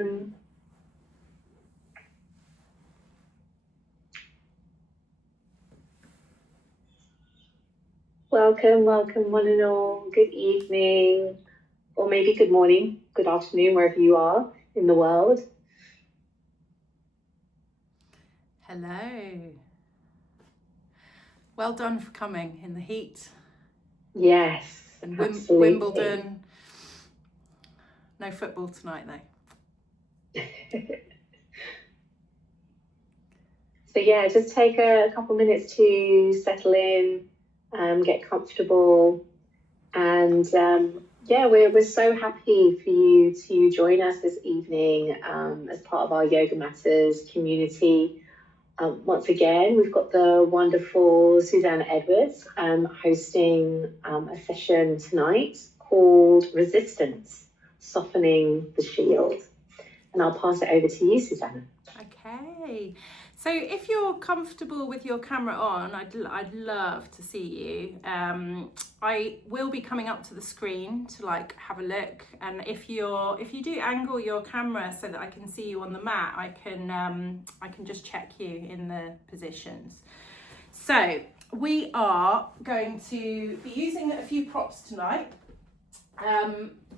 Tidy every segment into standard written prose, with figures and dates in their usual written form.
welcome. Welcome, welcome one and all. Good evening, or maybe good morning, good afternoon, wherever you are in the world. Hello. Well done for coming in the heat. Yes, and Wimbledon. No football tonight though. So yeah, just take a couple minutes to settle in, get comfortable, and yeah, we're so happy for you to join us this evening as part of our Yogamatters community. Once again, we've got the wonderful Susanna Edwards hosting a session tonight called Resistance, Softening the Shield. And I'll pass it over to you, Susanna. Okay. So if you're comfortable with your camera on, I'd love to see you. I will be coming up to the screen to have a look, and if you do angle your camera so that I can see you on the mat, I can just check you in the positions. So we are going to be using a few props tonight.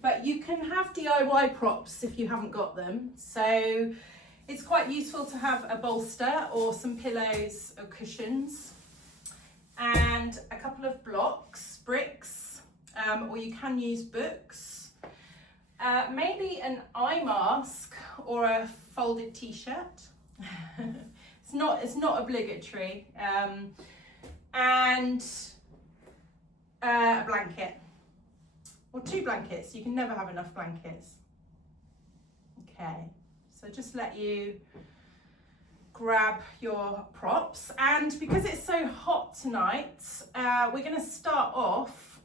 But you can have DIY props if you haven't got them. So it's quite useful to have a bolster or some pillows or cushions and a couple of bricks, or you can use books. Maybe an eye mask or a folded t-shirt. It's not obligatory. And a blanket. Or 2 blankets, you can never have enough blankets. Okay, so just let you grab your props. And because it's so hot tonight, we're gonna start off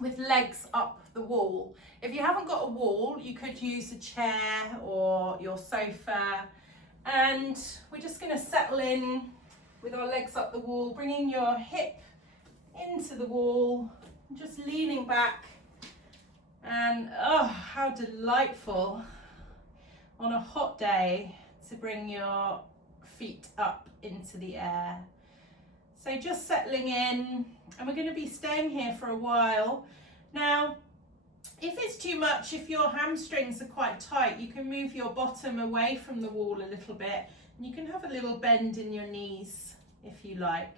with legs up the wall. If you haven't got a wall, you could use a chair or your sofa. And we're just gonna settle in with our legs up the wall, bringing your hip into the wall, just leaning back. And oh, how delightful on a hot day to bring your feet up into the air. So just settling in, and we're going to be staying here for a while. Now, if it's too much, if your hamstrings are quite tight, you can move your bottom away from the wall a little bit, and you can have a little bend in your knees if you like.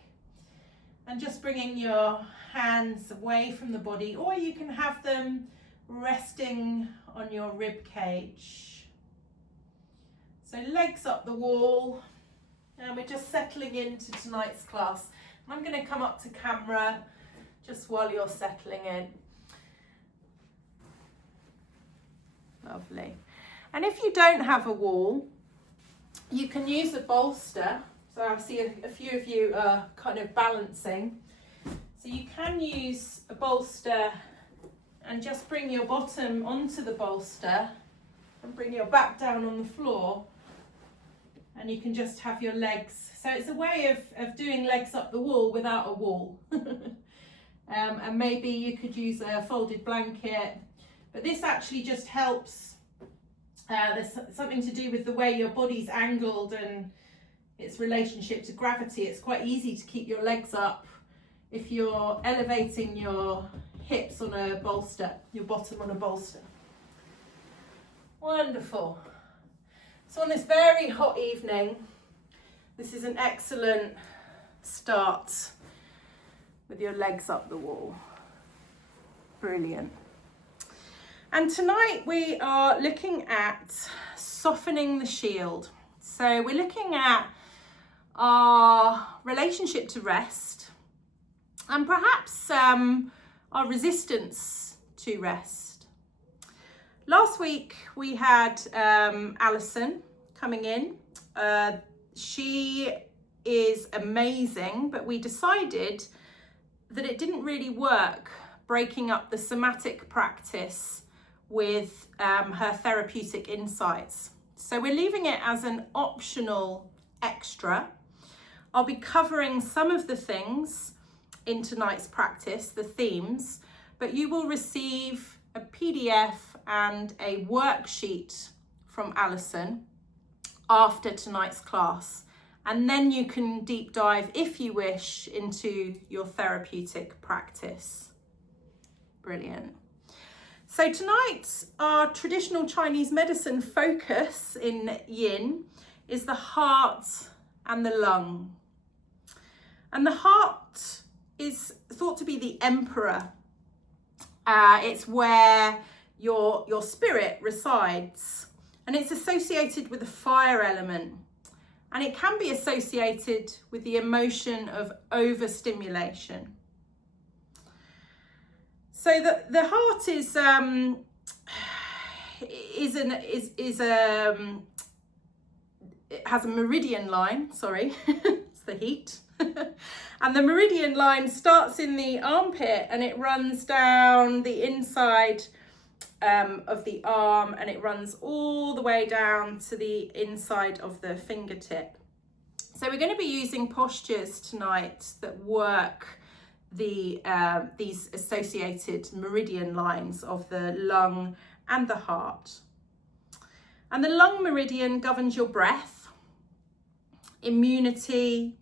And just bringing your hands away from the body, or you can have them resting on your rib cage. So legs up the wall, and we're just settling into tonight's class. And I'm going to come up to camera just while you're settling in. Lovely. And if you don't have a wall, you can use a bolster. So I see a few of you are kind of balancing. So you can use a bolster and just bring your bottom onto the bolster and bring your back down on the floor, and you can just have your legs. So it's a way of doing legs up the wall without a wall. And maybe you could use a folded blanket, but this actually just helps. There's something to do with the way your body's angled and its relationship to gravity. It's quite easy to keep your legs up if you're elevating your hips on a bolster, your bottom on a bolster. Wonderful. So on this very hot evening, this is an excellent start with your legs up the wall. Brilliant. And tonight we are looking at softening the shield. So we're looking at our relationship to rest and perhaps our resistance to rest. Last week we had Alison coming in. She is amazing, but we decided that it didn't really work breaking up the somatic practice with her therapeutic insights. So we're leaving it as an optional extra. I'll be covering some of the things in tonight's practice, the themes, but you will receive a PDF and a worksheet from Alison after tonight's class. And then you can deep dive, if you wish, into your therapeutic practice. Brilliant. So tonight, our traditional Chinese medicine focus in Yin is the heart and the lung. And the heart is thought to be the emperor. It's where your spirit resides, and it's associated with the fire element. And it can be associated with the emotion of overstimulation. So the heart it has a meridian line, sorry, it's the heat. And the meridian line starts in the armpit and it runs down the inside of the arm, and it runs all the way down to the inside of the fingertip. So we're going to be using postures tonight that work these associated meridian lines of the lung and the heart. And the lung meridian governs your breath, immunity,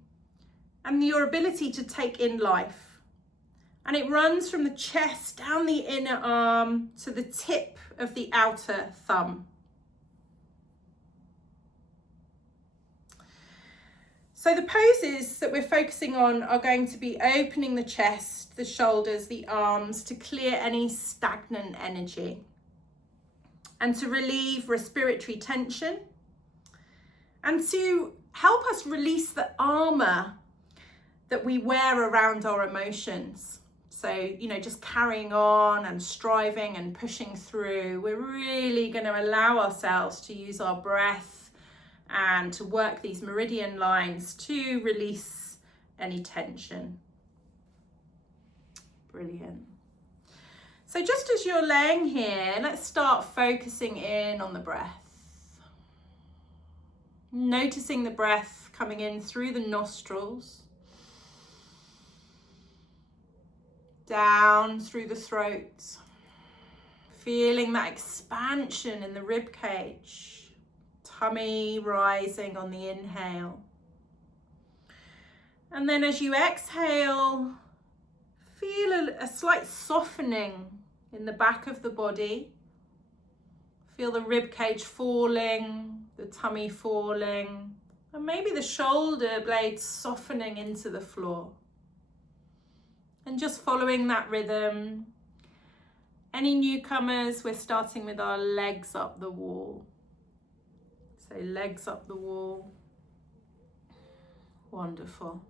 and your ability to take in life. And it runs from the chest down the inner arm to the tip of the outer thumb. So the poses that we're focusing on are going to be opening the chest, the shoulders, the arms, to clear any stagnant energy and to relieve respiratory tension and to help us release the armour that we wear around our emotions. So, just carrying on and striving and pushing through. We're really going to allow ourselves to use our breath and to work these meridian lines to release any tension. Brilliant. So just as you're laying here, let's start focusing in on the breath. Noticing the breath coming in through the nostrils, down through the throat, feeling that expansion in the rib cage, tummy rising on the inhale. And then as you exhale, feel a slight softening in the back of the body. Feel the rib cage falling, the tummy falling, and maybe the shoulder blades softening into the floor. And just following that rhythm. Any newcomers, we're starting with our legs up the wall. So legs up the wall. Wonderful.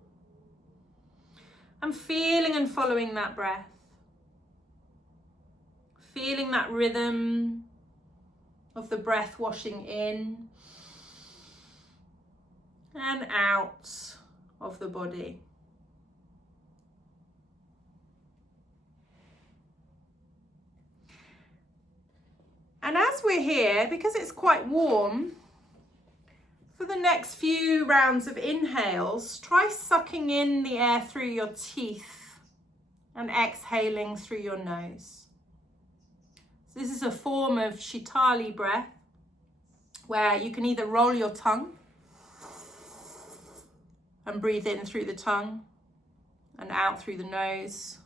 And feeling and following that breath. Feeling that rhythm of the breath washing in and out of the body. And as we're here, because it's quite warm, for the next few rounds of inhales, try sucking in the air through your teeth and exhaling through your nose. So this is a form of Shitali breath, where you can either roll your tongue and breathe in through the tongue and out through the nose.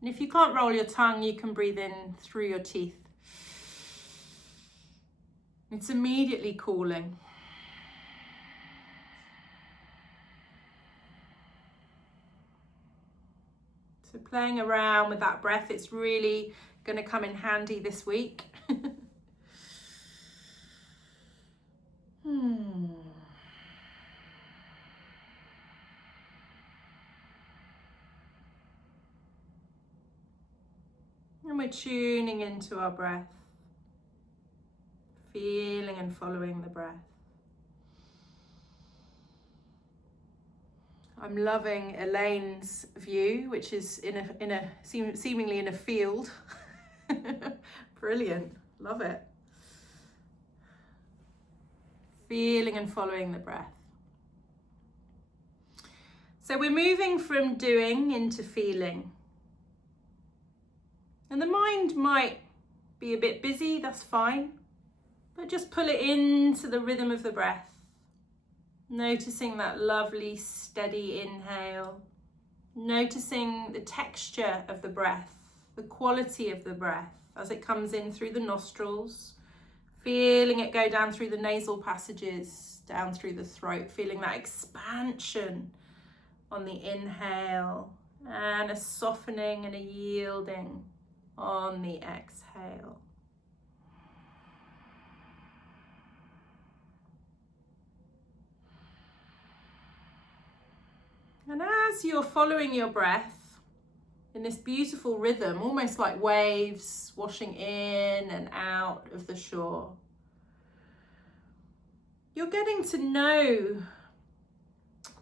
And if you can't roll your tongue, you can breathe in through your teeth. It's immediately cooling. So playing around with that breath, it's really going to come in handy this week. And we're tuning into our breath. Feeling and following the breath. I'm loving Elaine's view, which is seemingly in a field. Brilliant, love it. Feeling and following the breath. So we're moving from doing into feeling. And the mind might be a bit busy, that's fine. but just pull it into the rhythm of the breath. Noticing that lovely steady inhale, noticing the texture of the breath, the quality of the breath as it comes in through the nostrils, feeling it go down through the nasal passages, down through the throat, feeling that expansion on the inhale and a softening and a yielding on the exhale. And as you're following your breath in this beautiful rhythm, almost like waves washing in and out of the shore, you're getting to know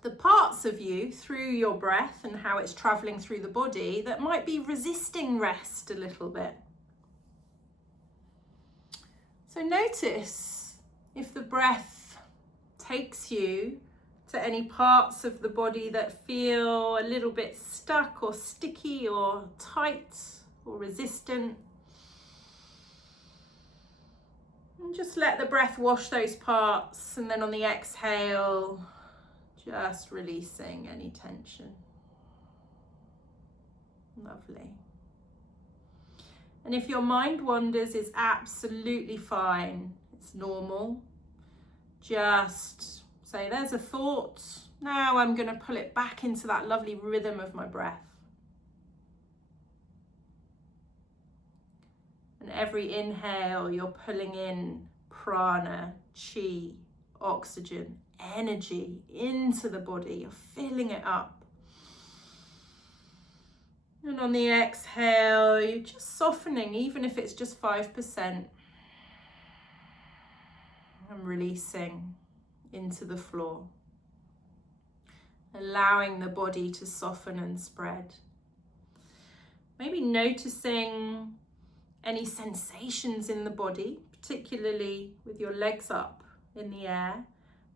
the parts of you through your breath and how it's traveling through the body that might be resisting rest a little bit. So notice if the breath takes you to any parts of the body that feel a little bit stuck or sticky or tight or resistant. And just let the breath wash those parts, and then on the exhale, just releasing any tension. Lovely. And if your mind wanders, it's absolutely fine. It's normal. Just say, there's a thought. Now I'm going to pull it back into that lovely rhythm of my breath. And every inhale, you're pulling in prana, chi, oxygen, energy into the body. You're filling it up. And on the exhale, you're just softening, even if it's just 5%. And releasing into the floor, allowing the body to soften and spread. Maybe noticing any sensations in the body, particularly with your legs up in the air.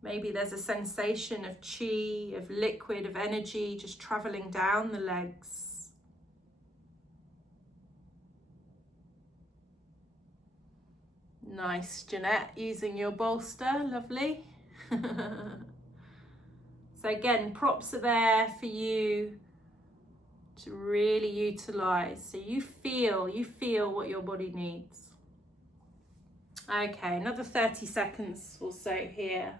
Maybe there's a sensation of chi, of liquid, of energy just traveling down the legs. Nice, Jeanette, using your bolster, lovely. So again, props are there for you to really utilize. So you feel what your body needs. Okay, another 30 seconds or so here.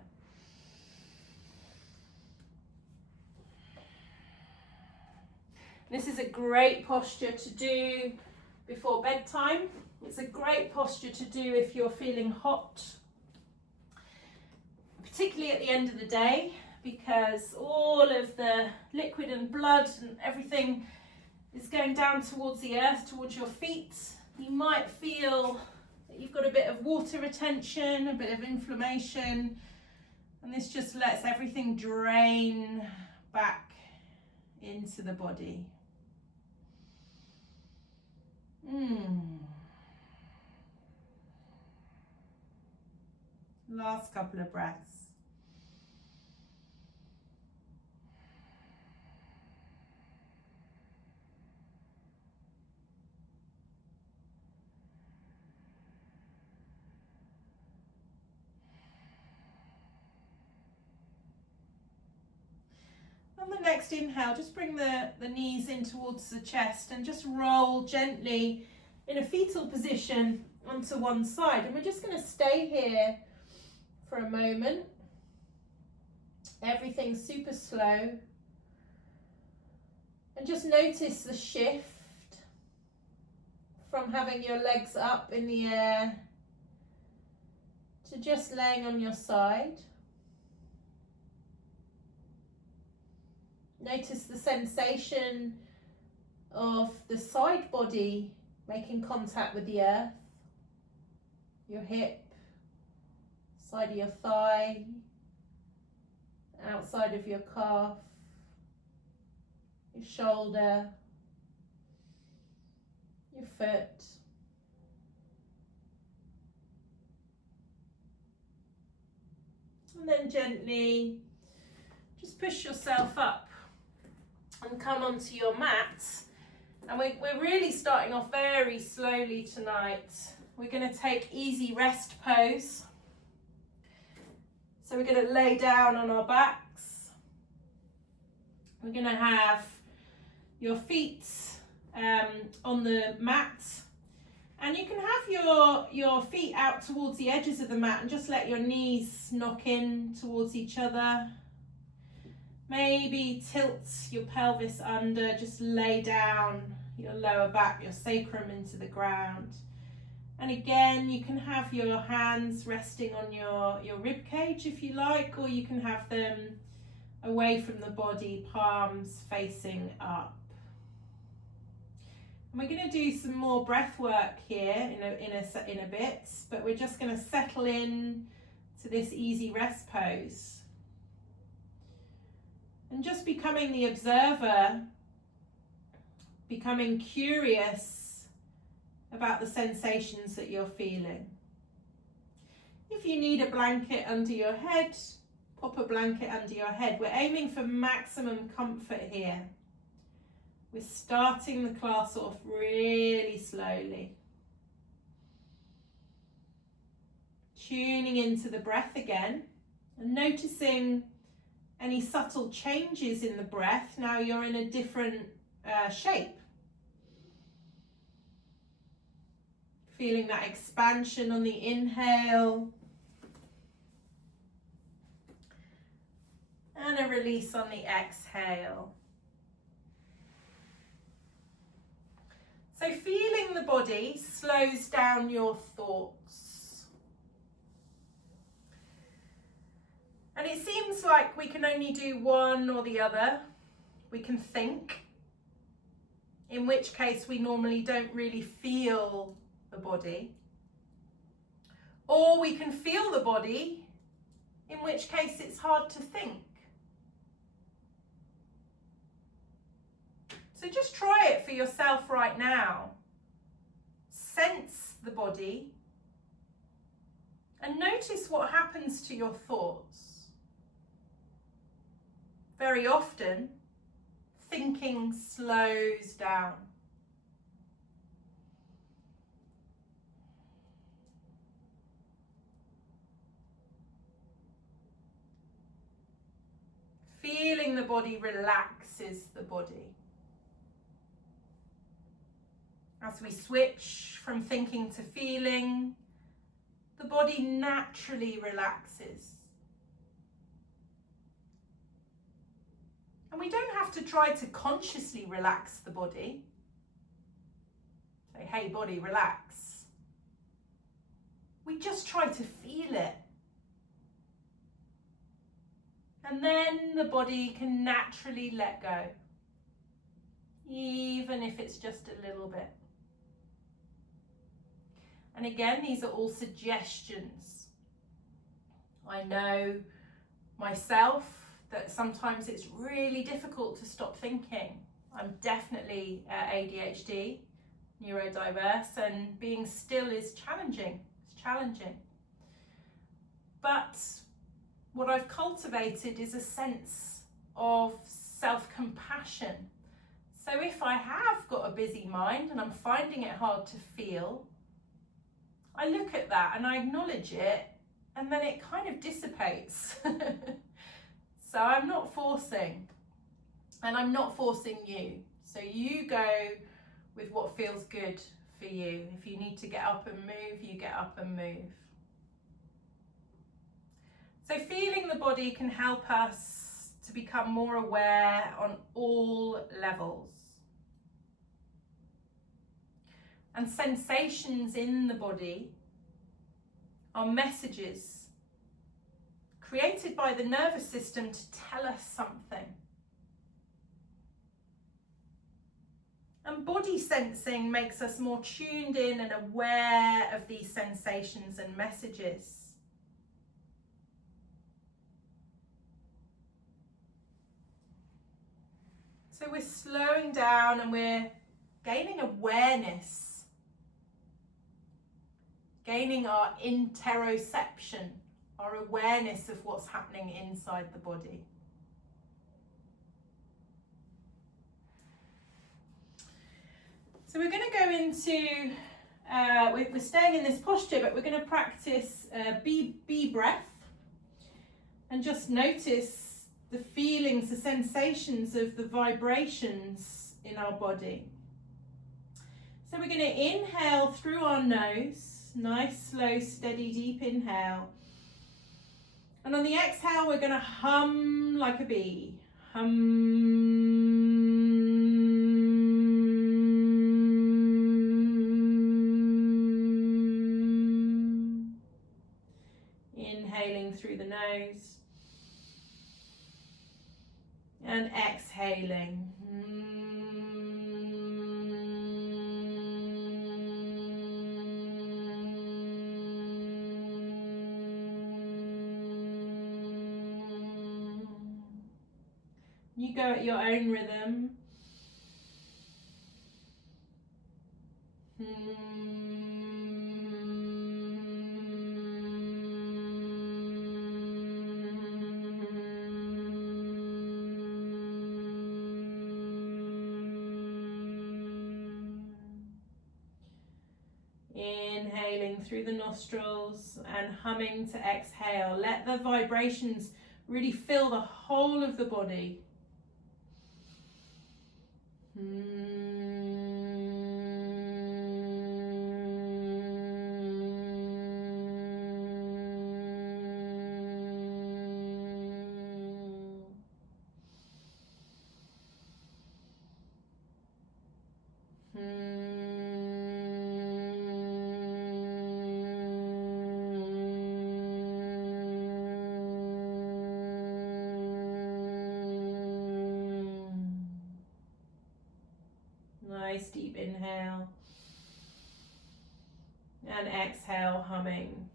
This is a great posture to do before bedtime. It's a great posture to do if you're feeling hot, particularly at the end of the day, because all of the liquid and blood and everything is going down towards the earth, towards your feet. You might feel that you've got a bit of water retention, a bit of inflammation, and this just lets everything drain back into the body. Last couple of breaths. On the next inhale, just bring the knees in towards the chest and just roll gently in a fetal position onto one side. And we're just going to stay here for a moment. Everything's super slow. And just notice the shift from having your legs up in the air to just laying on your side. Notice the sensation of the side body making contact with the earth. Your hip, side of your thigh, outside of your calf, your shoulder, your foot. And then gently just push yourself up and come onto your mat. And we're really starting off very slowly tonight. we're going to take easy rest pose. So we're going to lay down on our backs. We're going to have your feet on the mat. And you can have your feet out towards the edges of the mat and just let your knees knock in towards each other. Maybe tilt your pelvis under, just lay down your lower back, your sacrum into the ground. And again, you can have your hands resting on your rib cage if you like, or you can have them away from the body, palms facing up. And we're going to do some more breath work here in a bit, but we're just going to settle in to this easy rest pose. And just becoming the observer, becoming curious about the sensations that you're feeling. If you need a blanket under your head, pop a blanket under your head. We're aiming for maximum comfort here. We're starting the class off really slowly. Tuning into the breath again and noticing any subtle changes in the breath. Now you're in a different shape. Feeling that expansion on the inhale and a release on the exhale. So feeling the body slows down your thoughts. And it seems like we can only do one or the other. We can think, in which case we normally don't really feel the body. Or we can feel the body, in which case it's hard to think. So just try it for yourself right now. Sense the body and notice what happens to your thoughts. Very often, thinking slows down. Feeling the body relaxes the body. As we switch from thinking to feeling, the body naturally relaxes. And we don't have to try to consciously relax the body. Say, hey body, relax. We just try to feel it. And then the body can naturally let go, even if it's just a little bit. And again, these are all suggestions. I know myself that sometimes it's really difficult to stop thinking. I'm definitely ADHD, neurodiverse, and being still is challenging. It's challenging. But what I've cultivated is a sense of self-compassion. So if I have got a busy mind and I'm finding it hard to feel, I look at that and I acknowledge it, and then it kind of dissipates. So I'm not forcing, and I'm not forcing you. So you go with what feels good for you. If you need to get up and move, you get up and move. So feeling the body can help us to become more aware on all levels. And sensations in the body are messages created by the nervous system to tell us something. And body sensing makes us more tuned in and aware of these sensations and messages. So we're slowing down and we're gaining awareness. Gaining our interoception, our awareness of what's happening inside the body. So we're going to go into we're staying in this posture, but we're going to practice bee breath, and just notice the feelings, the sensations of the vibrations in our body. So we're going to inhale through our nose, nice, slow, steady, deep inhale. And on the exhale, we're going to hum like a bee. Hum. Inhaling through the nose. And exhaling. You go at your own rhythm. Inhaling through the nostrils and humming to exhale. Let the vibrations really fill the whole of the body. Nice deep inhale and exhale, humming.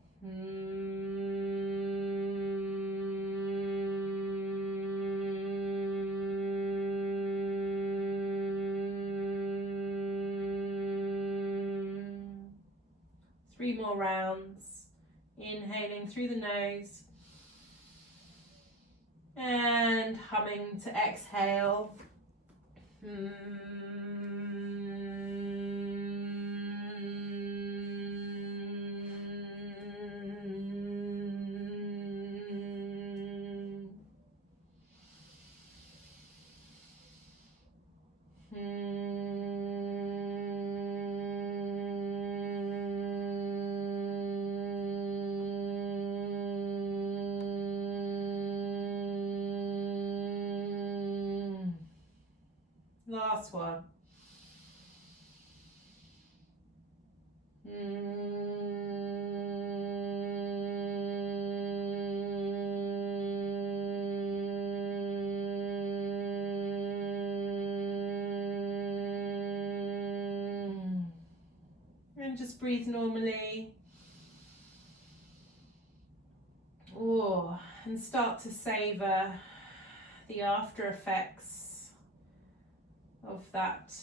Three more rounds. Inhaling through the nose and humming to exhale. Last one. And just breathe normally. Oh, and start to savor the after effects of that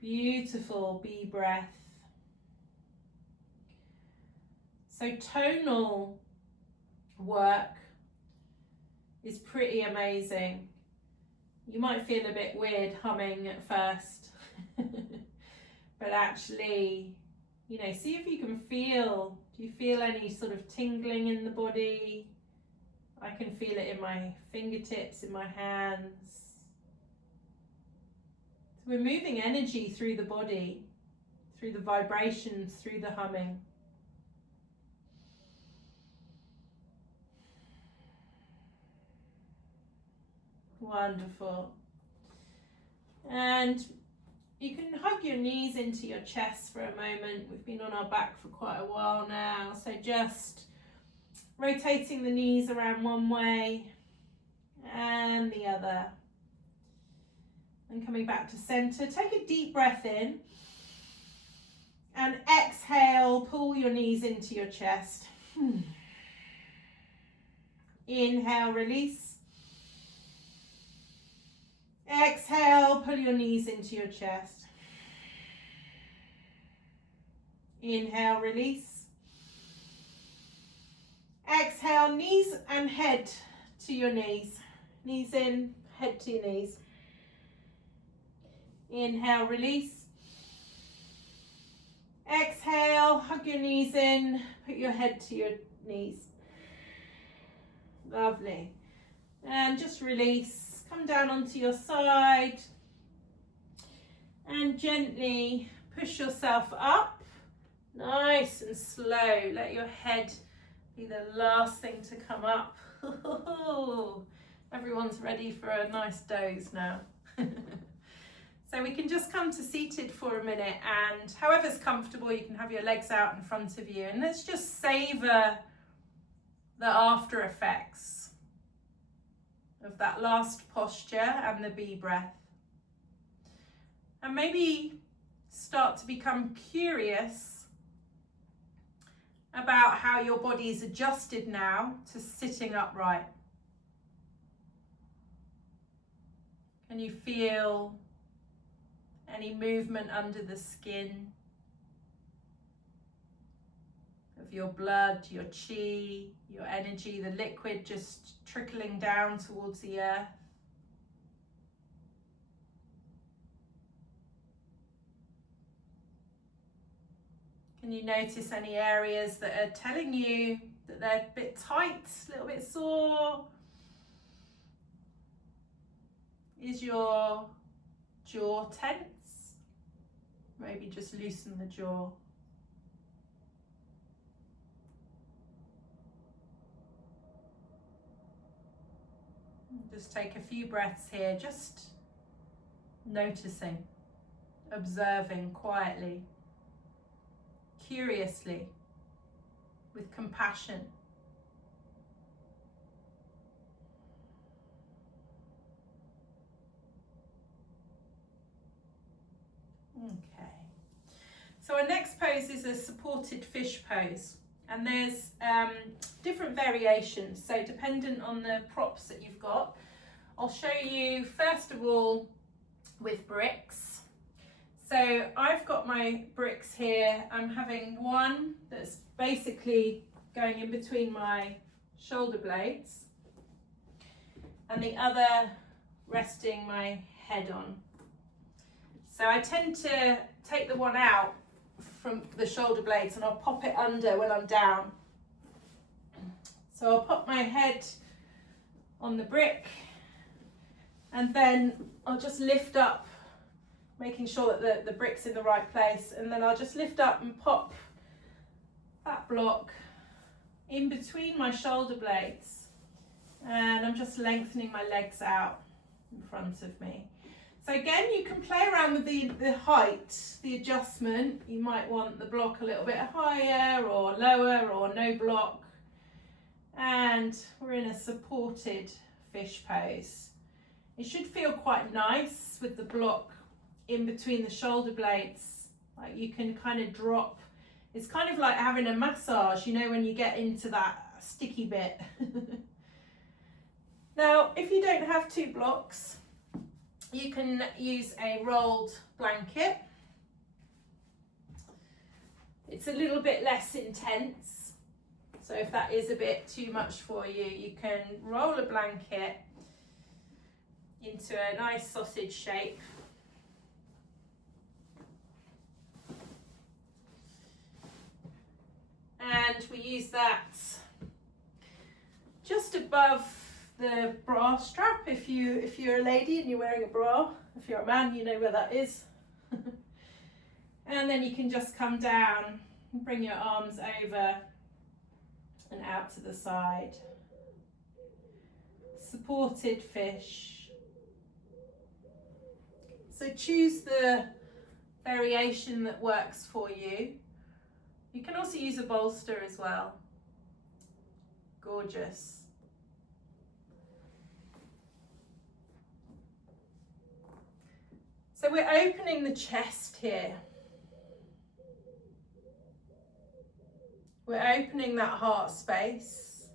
beautiful bee breath. So tonal work is pretty amazing. You might feel a bit weird humming at first, but actually, you know, see if you can feel, do you feel any sort of tingling in the body? I can feel it in my fingertips, in my hands. We're moving energy through the body, through the vibrations, through the humming. Wonderful. And you can hug your knees into your chest for a moment. We've been on our back for quite a while now, so just rotating the knees around one way and the other. And coming back to center, take a deep breath in and exhale, pull your knees into your chest. Inhale, release. Exhale, pull your knees into your chest. Inhale, release. Exhale, knees and head to your knees. Knees in, head to your knees. Inhale, release. Exhale, hug your knees in, put your head to your knees. Lovely. And just release, come down onto your side and gently push yourself up, nice and slow. Let your head be the last thing to come up. Everyone's ready for a nice doze now. So we can just come to seated for a minute, and however's comfortable, you can have your legs out in front of you, and let's just savor the after effects of that last posture and the bee breath. And maybe start to become curious about how your body is adjusted now to sitting upright. Can you feel any movement under the skin of your blood, your chi, your energy, the liquid just trickling down towards the earth? Can you notice any areas that are telling you that they're a bit tight, a little bit sore? Is your jaw tense? Maybe just loosen the jaw. Just take a few breaths here, just noticing, observing quietly, curiously, with compassion. Okay. So our next pose is a supported fish pose, and there's different variations, so dependent on the props that you've got. I'll show you first of all with bricks. So I've got my bricks here. I'm having one that's basically going in between my shoulder blades and the other resting my head on. So I tend to take the one out from the shoulder blades and I'll pop it under when I'm down. So I'll pop my head on the brick and then I'll just lift up, making sure that the brick's in the right place, and then I'll just lift up and pop that block in between my shoulder blades, and I'm just lengthening my legs out in front of me. So again, you can play around with the height, the adjustment. You might want the block a little bit higher or lower or no block. And we're in a supported fish pose. It should feel quite nice with the block in between the shoulder blades. Like you can kind of drop. It's kind of like having a massage, you know, when you get into that sticky bit. Now, if you don't have two blocks, you can use a rolled blanket. It's a little bit less intense. So if that is a bit too much for you, you can roll a blanket into a nice sausage shape. And we use that just above the bra strap if you're a lady and you're wearing a bra. If you're a man, you know where that is. And then you can just come down and bring your arms over and out to the side. Supported fish. So choose the variation that works for you. You can also use a bolster as well. Gorgeous. So we're opening the chest here. We're opening that heart space.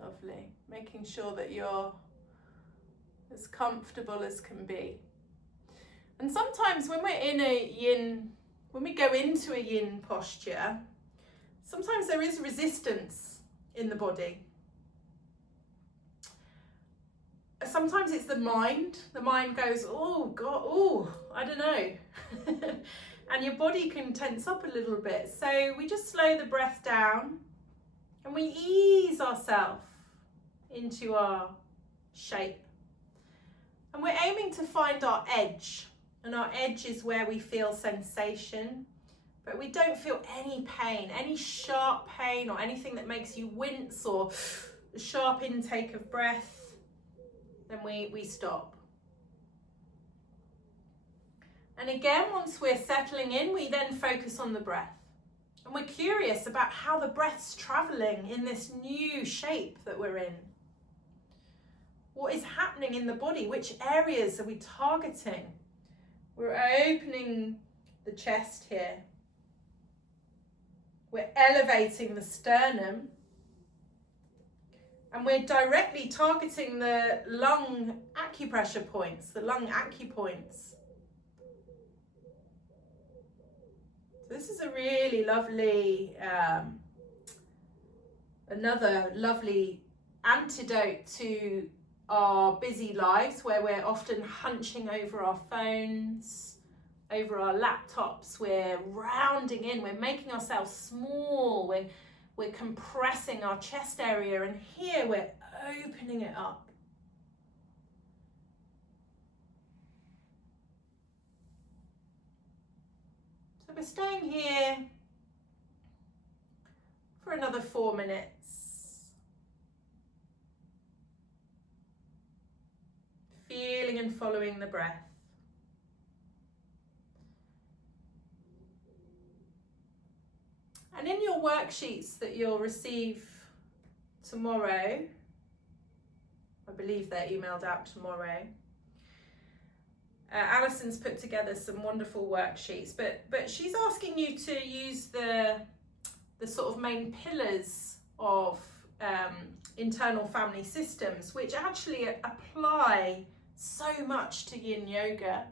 Lovely. Making sure that you're as comfortable as can be. And sometimes when we're in a yin, when we go into a yin posture, sometimes there is resistance in the body. sometimes it's the mind. The mind goes, oh God, oh, I don't know. And your body can tense up a little bit. So we just slow the breath down and we ease ourselves into our shape. And we're aiming to find our edge. And our edge is where we feel sensation, but we don't feel any pain, any sharp pain or anything that makes you wince or sharp intake of breath. Then we stop. And again, once we're settling in, we then focus on the breath. And we're curious about how the breath's traveling in this new shape that we're in. What is happening in the body? Which areas are we targeting? We're opening the chest here. We're elevating the sternum. And we're directly targeting the lung acupressure points, the lung acupoints. So this is a really lovely, another lovely antidote to our busy lives where we're often hunching over our phones, over our laptops. We're rounding in, we're making ourselves small, we're compressing our chest area, and here we're opening it up. So we're staying here for another 4 minutes. Feeling and following the breath. And in your worksheets that you'll receive tomorrow, I believe they're emailed out tomorrow, Alison's put together some wonderful worksheets, but she's asking you to use the sort of main pillars of internal family systems, which actually apply so much to yin yoga.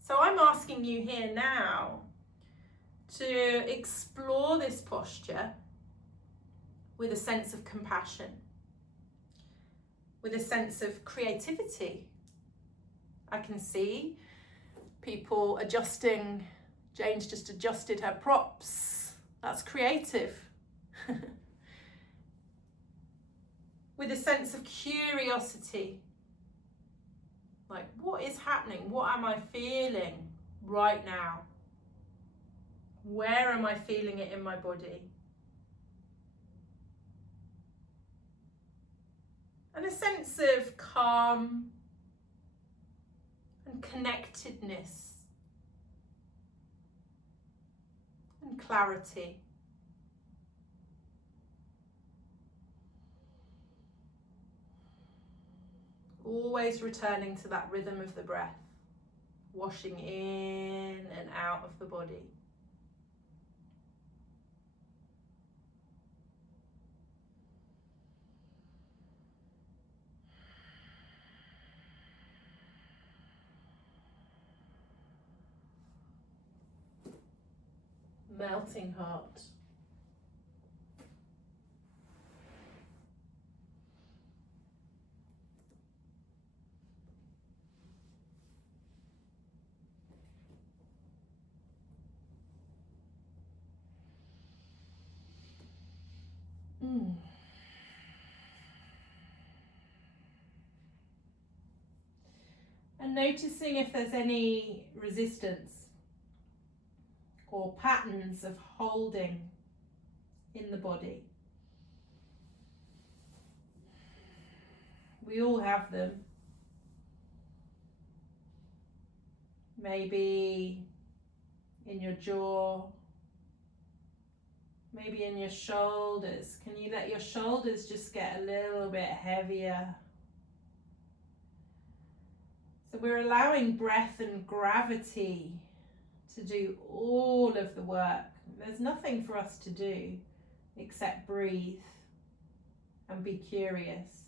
So I'm asking you here now to explore this posture with a sense of compassion, with a sense of creativity. I can see people adjusting. Jane's just adjusted her props. That's creative. With a sense of curiosity. Like, what is happening? What am I feeling right now? Where am I feeling it in my body? And a sense of calm and connectedness and clarity. Always returning to that rhythm of the breath, washing in and out of the body. Melting heart. And noticing if there's any resistance or patterns of holding in the body. We all have them. Maybe in your jaw, maybe in your shoulders. Can you let your shoulders just get a little bit heavier? So we're allowing breath and gravity to do all of the work. There's nothing for us to do except breathe and be curious.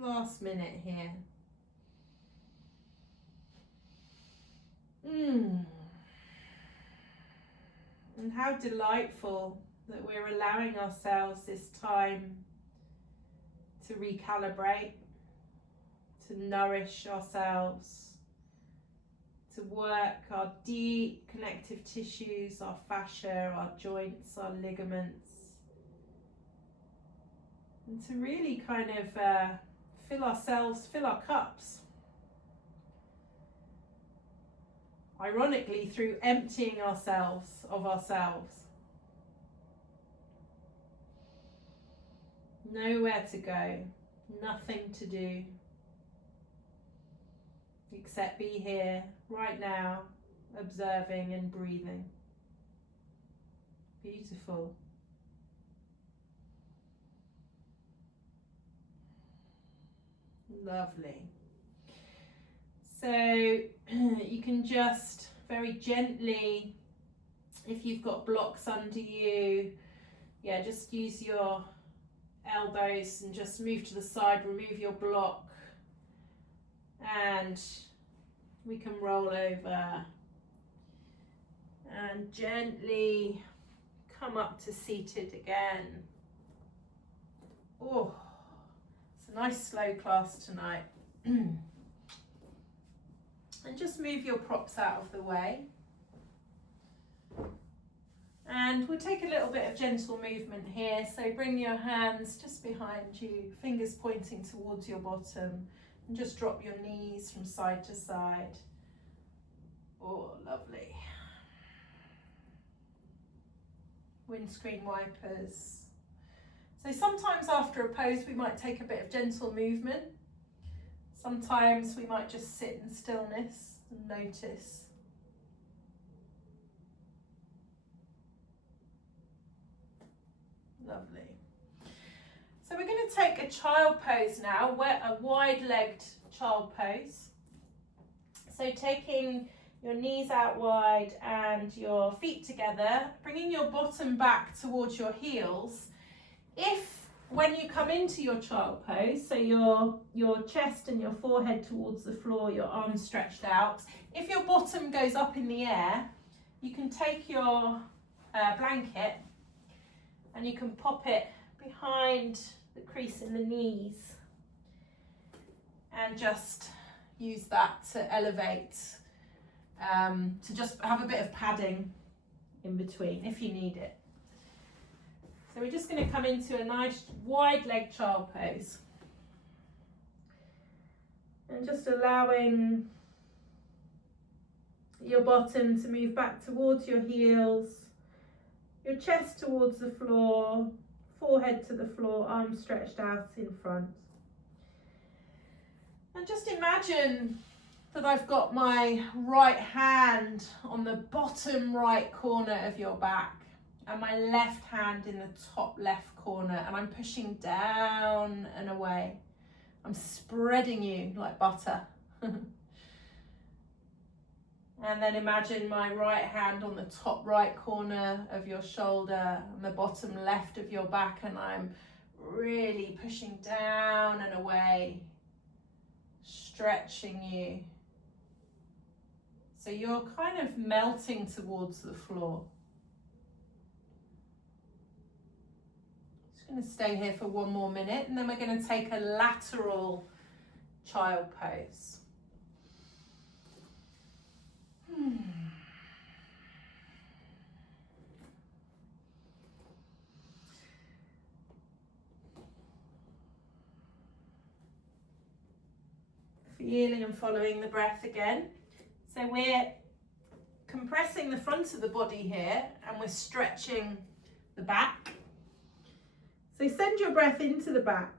Last minute here. And how delightful that we're allowing ourselves this time to recalibrate, to nourish ourselves, to work our deep connective tissues, our fascia, our joints, our ligaments, and to really kind of fill our cups. Ironically, through emptying ourselves of ourselves. Nowhere to go, nothing to do, except be here, right now, observing and breathing. Beautiful. Lovely. So you can just very gently, if you've got blocks under you, just use your elbows and just move to the side, remove your block, and we can roll over and gently come up to seated again. Oh, it's a nice slow class tonight. And just move your props out of the way. And we'll take a little bit of gentle movement here. So bring your hands just behind you, fingers pointing towards your bottom, and just drop your knees from side to side. Oh, lovely. Windscreen wipers. So sometimes after a pose we might take a bit of gentle movement. Sometimes we might just sit in stillness and notice. Lovely. So we're going to take a child pose now, a wide-legged child pose. So taking your knees out wide and your feet together, bringing your bottom back towards your heels. If when you come into your child pose, so your chest and your forehead towards the floor, your arms stretched out, if your bottom goes up in the air, you can take your blanket and you can pop it behind the crease in the knees and just use that to elevate, to just have a bit of padding in between if you need it. So we're just going to come into a nice wide leg child pose. And just allowing your bottom to move back towards your heels, your chest towards the floor, forehead to the floor, arms stretched out in front. And just imagine that I've got my right hand on the bottom right corner of your back and my left hand in the top left corner, and I'm pushing down and away. I'm spreading you like butter. And then imagine my right hand on the top right corner of your shoulder and the bottom left of your back, and I'm really pushing down and away, stretching you. So you're kind of melting towards the floor. Just going to stay here for one more minute, and then we're going to take a lateral child pose. Feeling and following the breath again. So we're compressing the front of the body here, and we're stretching the back. So send your breath into the back.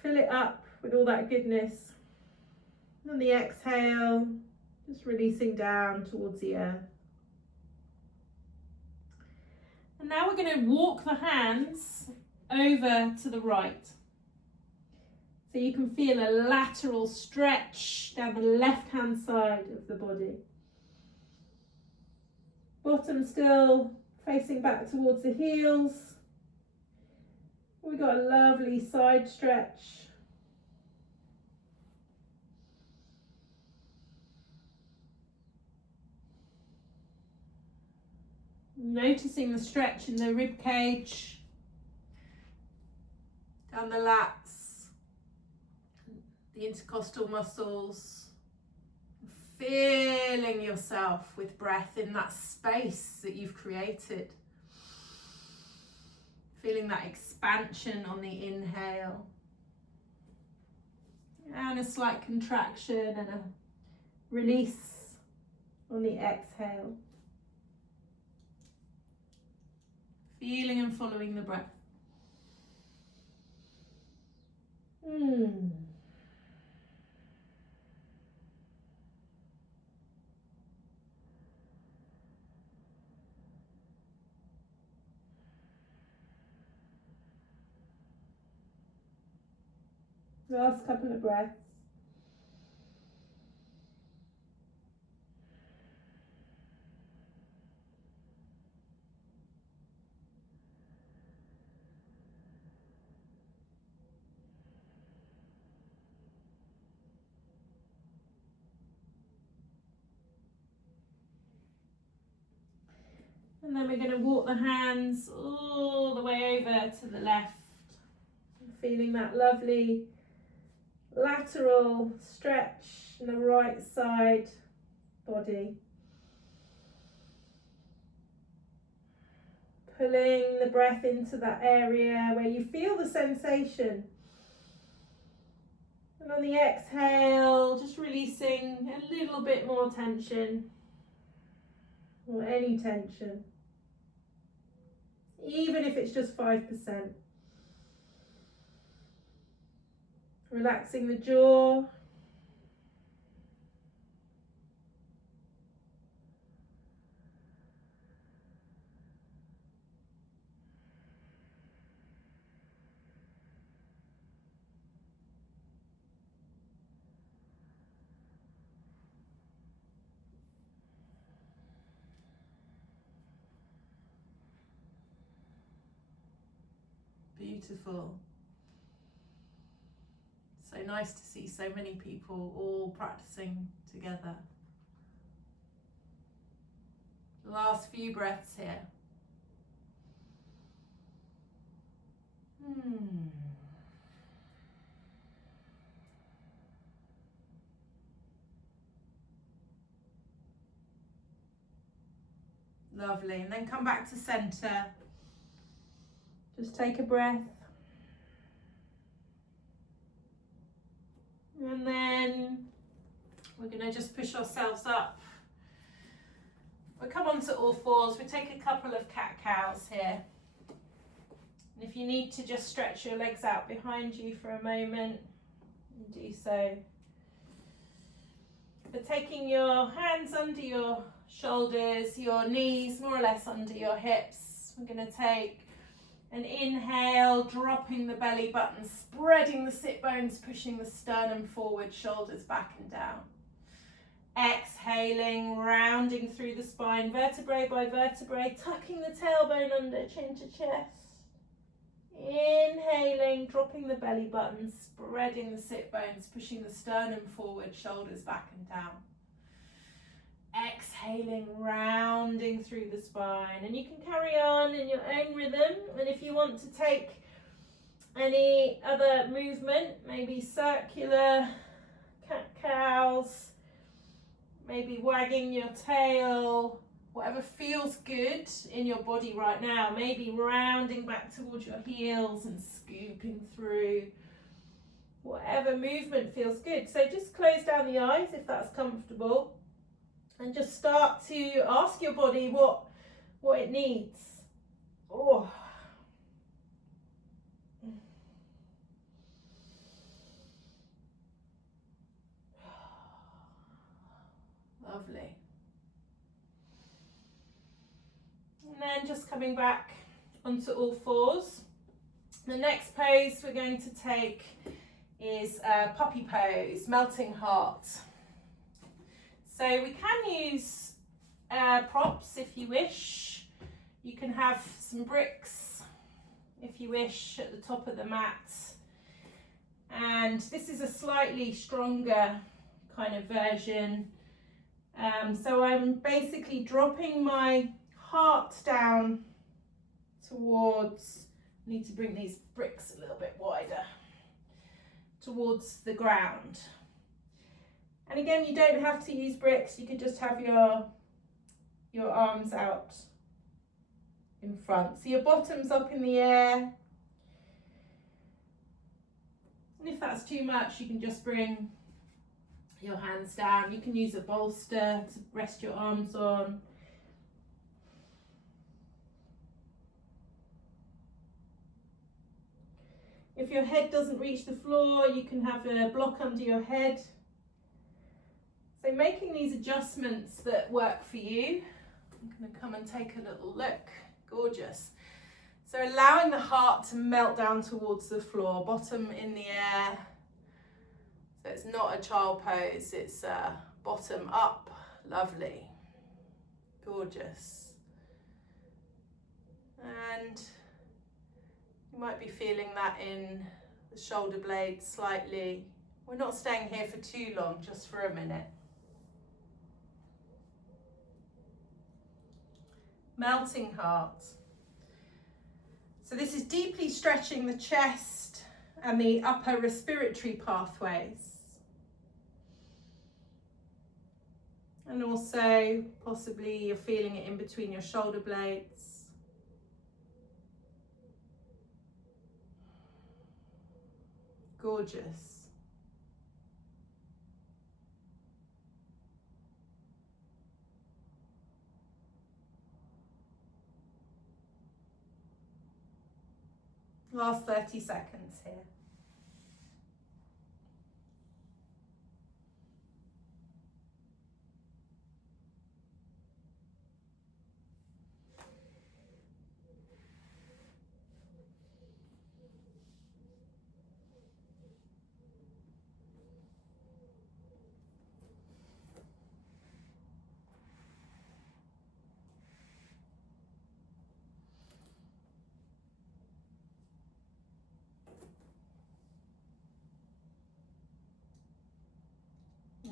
Fill it up with all that goodness. On the exhale, just releasing down towards the earth. And now we're going to walk the hands over to the right. So you can feel a lateral stretch down the left-hand side of the body. Bottom still facing back towards the heels. We've got a lovely side stretch. Noticing the stretch in the rib cage, down the lats, the intercostal muscles. Feeling yourself with breath in that space that you've created. Feeling that expansion on the inhale. And a slight contraction and a release on the exhale. Feeling and following the breath. Last couple of breaths. And then we're going to walk the hands all the way over to the left. Feeling that lovely lateral stretch in the right side body. Pulling the breath into that area where you feel the sensation. And on the exhale, just releasing a little bit more tension, or any tension, even if it's just 5%. Relaxing the jaw. Beautiful. So nice to see so many people all practicing together. Last few breaths here. Lovely. And then come back to center. Just take a breath. And then we're going to just push ourselves up. We'll come onto all fours. We take a couple of cat-cows here. And if you need to just stretch your legs out behind you for a moment, do so. But taking your hands under your shoulders, your knees more or less under your hips. We're going to take an inhale, dropping the belly button, spreading the sit bones, pushing the sternum forward, shoulders back and down. Exhaling, rounding through the spine, vertebrae by vertebrae, tucking the tailbone under, chin to chest. Inhaling, dropping the belly button, spreading the sit bones, pushing the sternum forward, shoulders back and down. Exhaling, rounding through the spine, and you can carry on in your own rhythm. And if you want to take any other movement, maybe circular cat-cows, maybe wagging your tail, whatever feels good in your body right now, maybe rounding back towards your heels and scooping through, whatever movement feels good. So just close down the eyes if that's comfortable. And just start to ask your body what it needs. Oh. Lovely. And then just coming back onto all fours. The next pose we're going to take is puppy pose, melting heart. So we can use props if you wish. You can have some bricks if you wish, at the top of the mat. And this is a slightly stronger kind of version. So I'm basically dropping my heart down towards, I need to bring these bricks a little bit wider, towards the ground. And again, you don't have to use bricks, you can just have your arms out in front. So your bottom's up in the air. And if that's too much, you can just bring your hands down. You can use a bolster to rest your arms on. If your head doesn't reach the floor, you can have a block under your head. So making these adjustments that work for you. I'm going to come and take a little look. Gorgeous. So allowing the heart to melt down towards the floor, bottom in the air. So it's not a child pose, it's bottom up. Lovely. Gorgeous. And you might be feeling that in the shoulder blades slightly. We're not staying here for too long, just for a minute. Melting heart. So this is deeply stretching the chest and the upper respiratory pathways. And also possibly you're feeling it in between your shoulder blades. Gorgeous. Last 30 seconds here.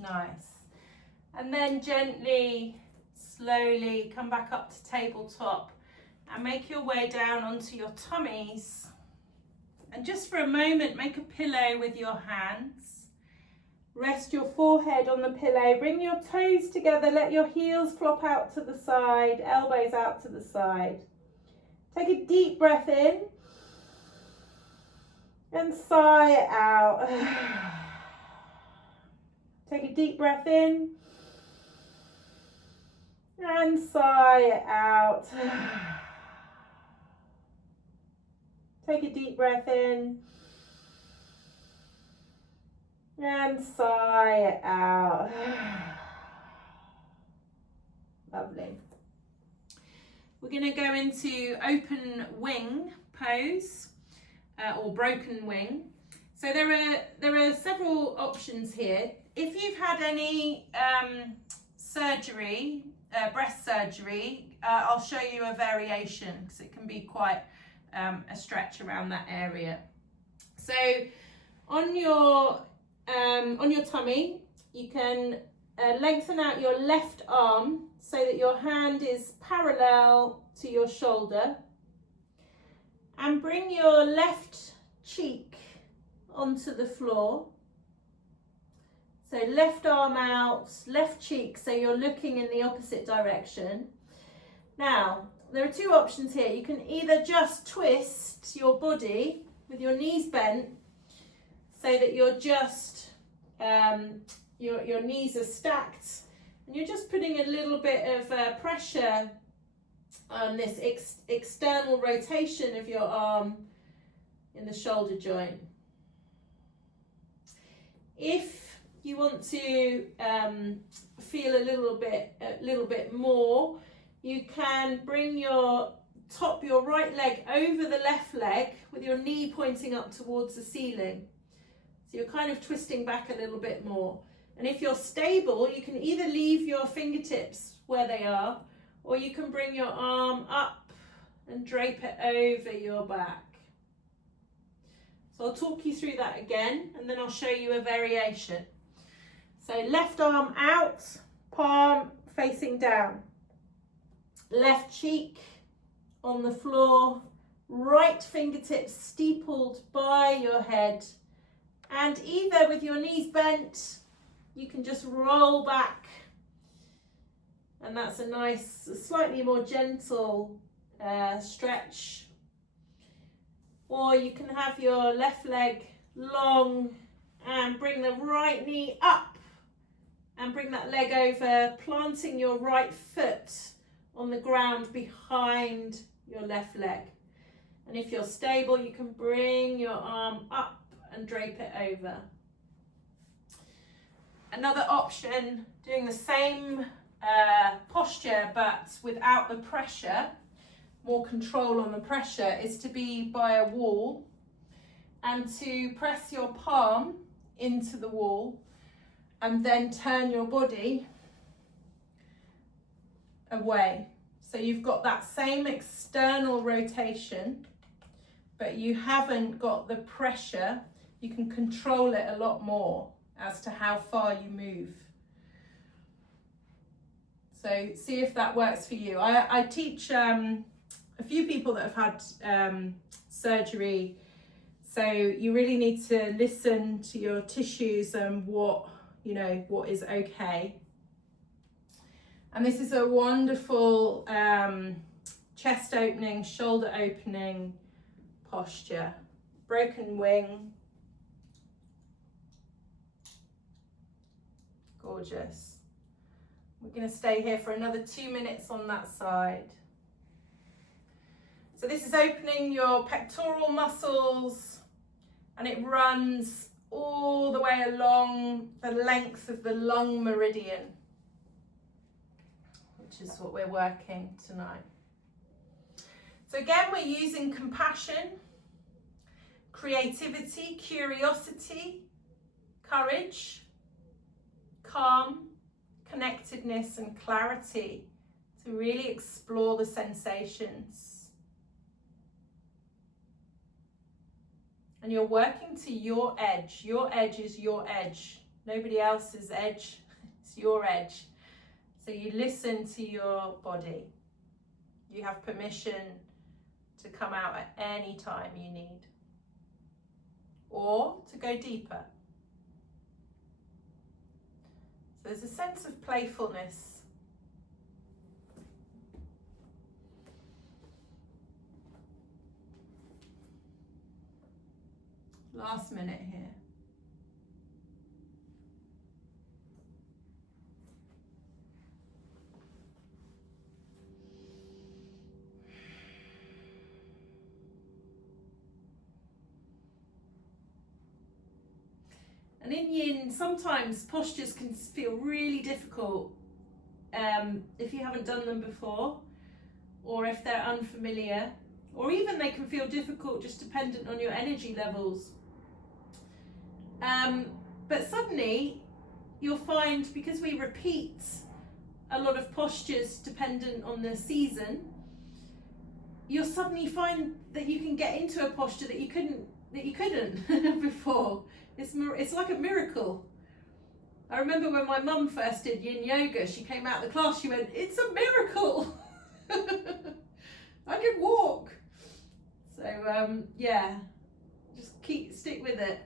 Nice. And then gently, slowly come back up to tabletop and make your way down onto your tummies. And just for a moment, make a pillow with your hands. Rest your forehead on the pillow. Bring your toes together. Let your heels flop out to the side, elbows out to the side. Take a deep breath in and sigh it out. Take a deep breath in and sigh it out. Take a deep breath in and sigh it out. Lovely. We're going to go into open wing pose or broken wing. So there are several options here. If you've had any surgery, breast surgery, I'll show you a variation because it can be quite a stretch around that area. So on your tummy, you can lengthen out your left arm so that your hand is parallel to your shoulder, and bring your left cheek onto the floor. So left arm out, left cheek, so you're looking in the opposite direction. Now, there are two options here. You can either just twist your body with your knees bent so that you're just, your knees are stacked, and you're just putting a little bit of pressure on this external rotation of your arm in the shoulder joint. If you want to feel a little bit more, you can bring your right leg over the left leg with your knee pointing up towards the ceiling. So you're kind of twisting back a little bit more. And if you're stable, you can either leave your fingertips where they are, or you can bring your arm up and drape it over your back. So I'll talk you through that again, and then I'll show you a variation. So left arm out, palm facing down. Left cheek on the floor, right fingertips steepled by your head. And either with your knees bent, you can just roll back. And that's a nice, slightly more gentle stretch. Or you can have your left leg long and bring the right knee up and bring that leg over, planting your right foot on the ground behind your left leg. And if you're stable, you can bring your arm up and drape it over. Another option, doing the same posture but without the pressure, more control on the pressure, is to be by a wall and to press your palm into the wall and then turn your body away. So you've got that same external rotation, but you haven't got the pressure. You can control it a lot more as to how far you move. So see if that works for you. I teach a few people that have had surgery, so you really need to listen to your tissues and what is okay. And this is a wonderful chest opening, shoulder opening posture. Broken wing. Gorgeous. We're going to stay here for another 2 minutes on that side. So this is opening your pectoral muscles, and it runs all the way along the length of the lung meridian, which is what we're working tonight. So again, we're using compassion, creativity, curiosity, courage, calm, connectedness and clarity to really explore the sensations. And you're working to your edge. Your edge is your edge. Nobody else's edge. It's your edge. So you listen to your body. You have permission to come out at any time you need, or to go deeper. So there's a sense of playfulness. Last minute here. And in yin, sometimes postures can feel really difficult if you haven't done them before, or if they're unfamiliar, or even they can feel difficult just dependent on your energy levels. But suddenly you'll find, because we repeat a lot of postures dependent on the season, you'll suddenly find that you can get into a posture that you couldn't before. It's like a miracle. I remember when my mum first did yin yoga, she came out of the class, she went, "It's a miracle." I can walk. So yeah, just stick with it.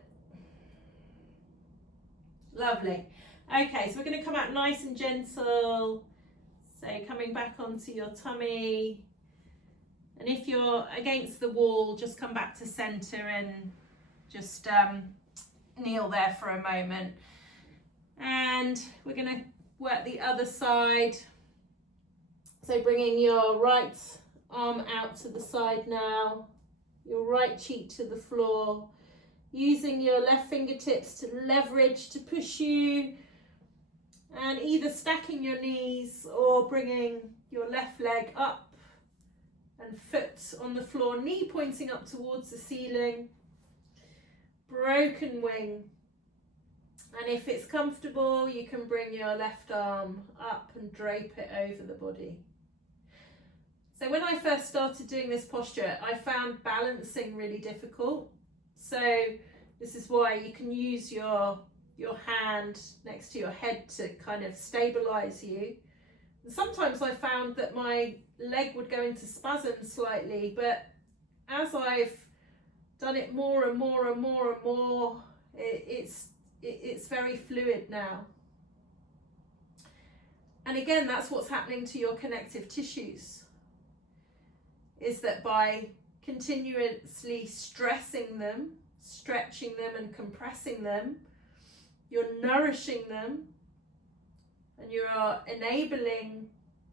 Lovely. Okay, so we're going to come out nice and gentle. So coming back onto your tummy. And if you're against the wall, just come back to center and just kneel there for a moment. And we're going to work the other side. So bringing your right arm out to the side now, your right cheek to the floor, using your left fingertips to leverage to push you, and either stacking your knees or bringing your left leg up and foot on the floor, knee pointing up towards the ceiling. Broken wing. And if it's comfortable, you can bring your left arm up and drape it over the body. So when I first started doing this posture, I found balancing really difficult. So this is why you can use your hand next to your head to kind of stabilize you. And sometimes I found that my leg would go into spasm slightly, but as I've done it more and more and more and more, it's very fluid now. And again, that's what's happening to your connective tissues, is that by continuously stressing them, stretching them and compressing them, you're nourishing them, and you are enabling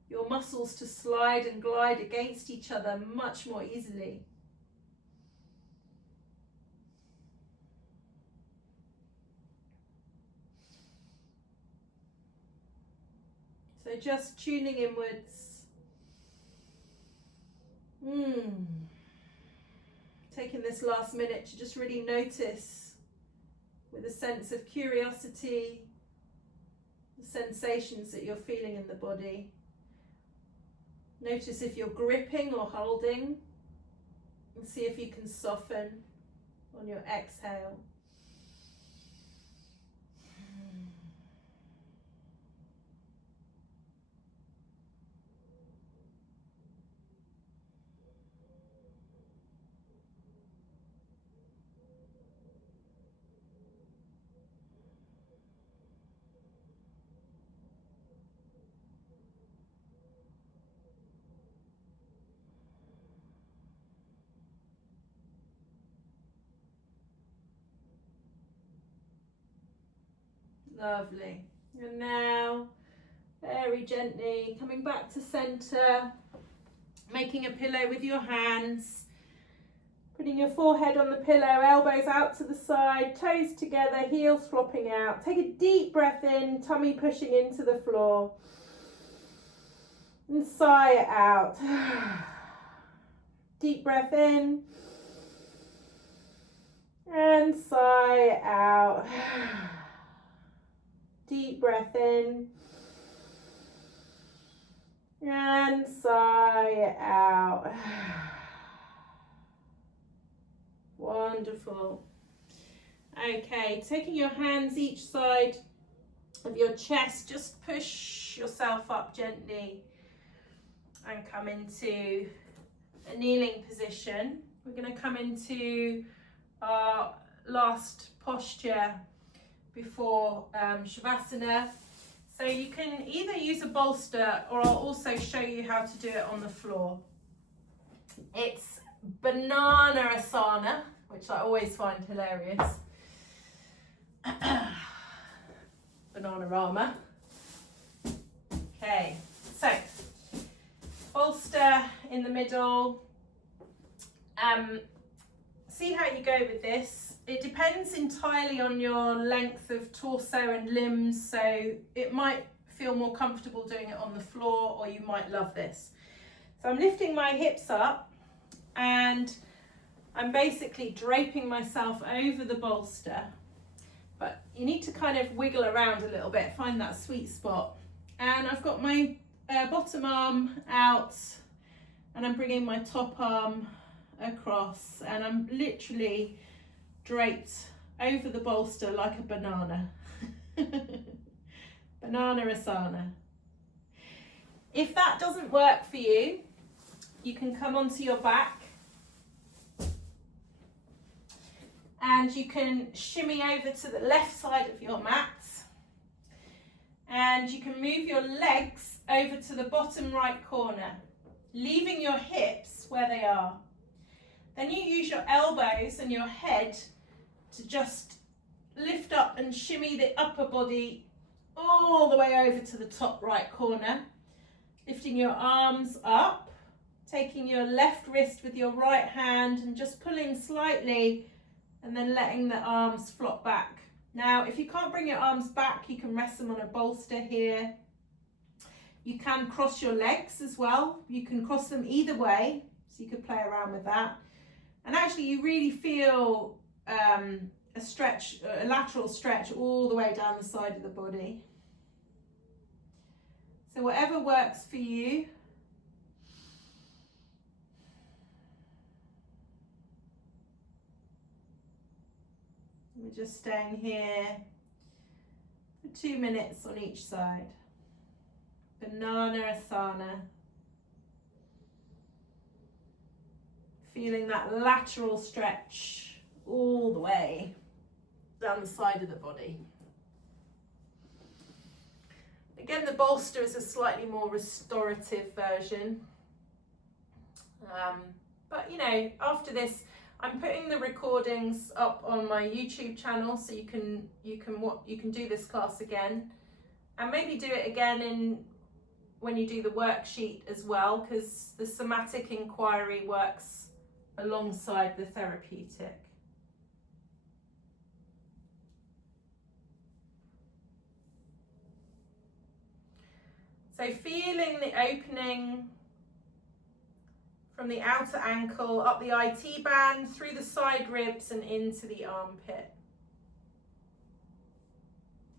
your muscles to slide and glide against each other much more easily. So just tuning inwards. Taking this last minute to just really notice with a sense of curiosity the sensations that you're feeling in the body. Notice if you're gripping or holding, and see if you can soften on your exhale. Lovely. And now, very gently coming back to center, making a pillow with your hands, putting your forehead on the pillow, elbows out to the side, toes together, heels flopping out. Take a deep breath in, tummy pushing into the floor, and sigh it out. Deep breath in, and sigh it out. Deep breath in and sigh out. Wonderful. Okay, taking your hands each side of your chest, just push yourself up gently and come into a kneeling position. We're going to come into our last posture before Shavasana. So you can either use a bolster, or I'll also show you how to do it on the floor. It's banana asana, which I always find hilarious. Banana armour. Okay, so bolster in the middle. See how you go with this. It depends entirely on your length of torso and limbs, so it might feel more comfortable doing it on the floor, or you might love this. So I'm lifting my hips up and I'm basically draping myself over the bolster, but you need to kind of wiggle around a little bit, find that sweet spot. And I've got my bottom arm out and I'm bringing my top arm across, and I'm literally draped over the bolster like a banana. Banana asana. If that doesn't work for you, you can come onto your back and you can shimmy over to the left side of your mat, and you can move your legs over to the bottom right corner, leaving your hips where they are. Then you use your elbows and your head to just lift up and shimmy the upper body all the way over to the top right corner, lifting your arms up, taking your left wrist with your right hand and just pulling slightly, and then letting the arms flop back. Now, if you can't bring your arms back, you can rest them on a bolster here. You can cross your legs as well. You can cross them either way, so you could play around with that. And actually you really feel a stretch, a lateral stretch all the way down the side of the body. So whatever works for you. We're just staying here for 2 minutes on each side. Banana Asana. Feeling that lateral stretch all the way down the side of the body. Again, the bolster is a slightly more restorative version. But you know, after this, I'm putting the recordings up on my YouTube channel, so you can do this class again, and maybe do it again when you do the worksheet as well, because the somatic inquiry works alongside the therapeutic. So feeling the opening from the outer ankle, up the IT band, through the side ribs and into the armpit.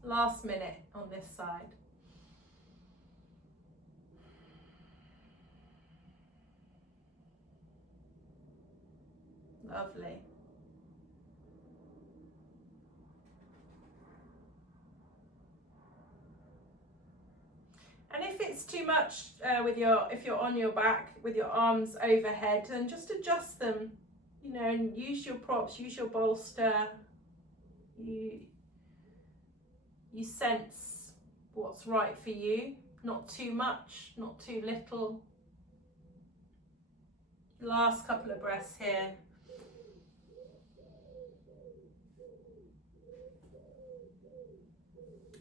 Last minute on this side. Lovely. And if it's too much if you're on your back with your arms overhead, then just adjust them, you know, and use your props, use your bolster. You sense what's right for you, not too much, not too little. Last couple of breaths here.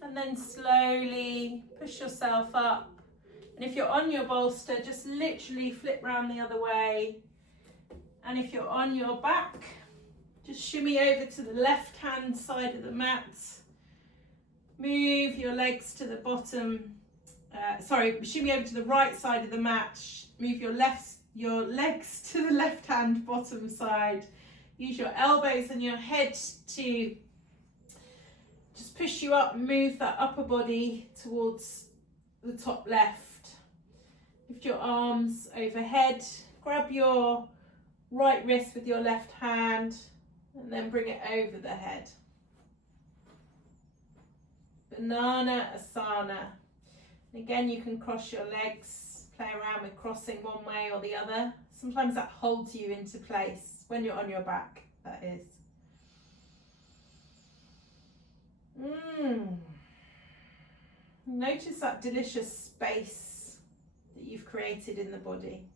And then slowly push yourself up. And if you're on your bolster, just literally flip round the other way. And if you're on your back, just shimmy over to the left-hand side of the mat. Move your legs to the bottom. Shimmy over to the right side of the mat. Move your legs to the left-hand bottom side. Use your elbows and your head to just push you up, move that upper body towards the top left. Lift your arms overhead, grab your right wrist with your left hand, and then bring it over the head. Banana Asana. And again, you can cross your legs, play around with crossing one way or the other. Sometimes that holds you into place when you're on your back, that is. Notice that delicious space that you've created in the body.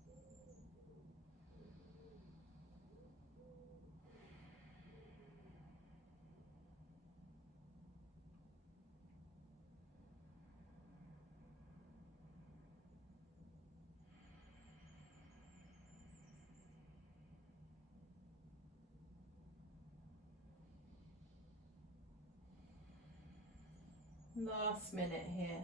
Last minute here.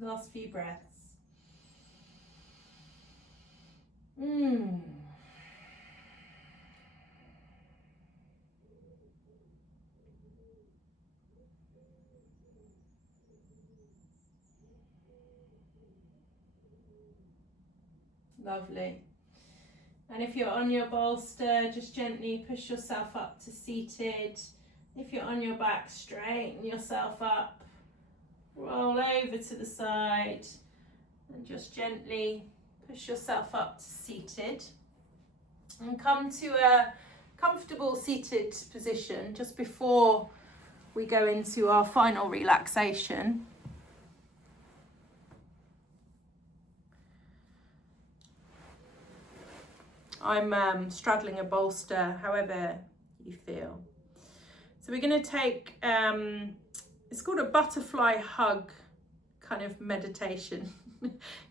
Last few breaths. Lovely. And if you're on your bolster, just gently push yourself up to seated. If you're on your back, straighten yourself up, roll over to the side, and just gently push yourself up to seated. And come to a comfortable seated position just before we go into our final relaxation. I'm straddling a bolster, however you feel. So we're going to take, it's called a butterfly hug kind of meditation.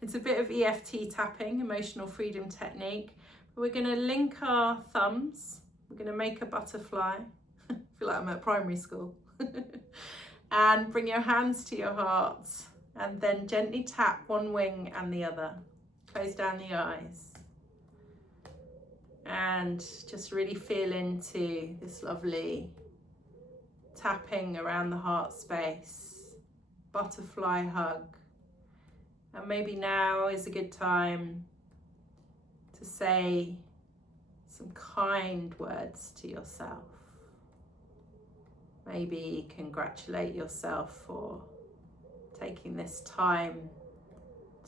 It's a bit of EFT tapping, emotional freedom technique. We're going to link our thumbs. We're going to make a butterfly. I feel like I'm at primary school. And bring your hands to your heart. And then gently tap one wing and the other. Close down the eyes. And just really feel into this lovely tapping around the heart space. Butterfly hug. And maybe now is a good time to say some kind words to yourself. Maybe congratulate yourself for taking this time